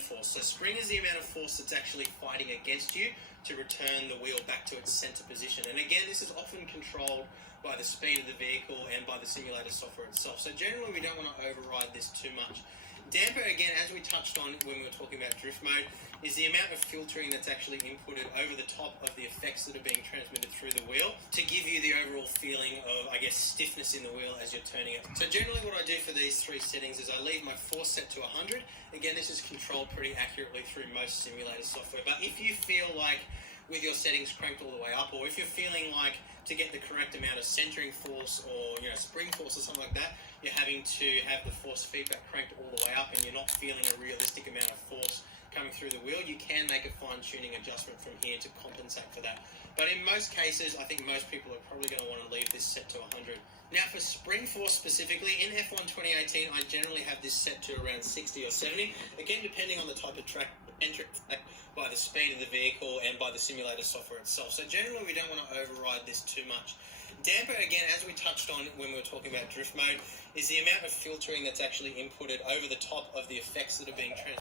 force. So spring is the amount of force that's actually fighting against you to return the wheel back to its center position. And again, this is often controlled by the speed of the vehicle and by the simulator software itself. So generally, we don't want to override this too much. Damper, again, as we touched on when we were talking about drift mode, is the amount of filtering that's actually inputted over the top of the effects that are being transmitted through the wheel to give you the overall feeling of, I guess, stiffness in the wheel as you're turning it. So generally what I do for these three settings is I leave my force set to 100. Again, this is controlled pretty accurately through most simulator software. But if you feel like with your settings cranked all the way up, or if you're feeling like to get the correct amount of centering force or spring force or something like that, you're having to have the force feedback cranked all the way up and you're not feeling a realistic amount of force coming through the wheel, you can make a fine-tuning adjustment from here to compensate for that. But in most cases, I think most people are probably going to want to leave this set to 100. Now for spring force specifically, in F1 2018, I generally have this set to around 60 or 70. Again, depending on the type of track entry, by the speed of the vehicle and by the simulator software itself. So generally, we don't want to override this too much. Damper, again, as we touched on when we were talking about drift mode, is the amount of filtering that's actually inputted over the top of the effects that are being transmitted.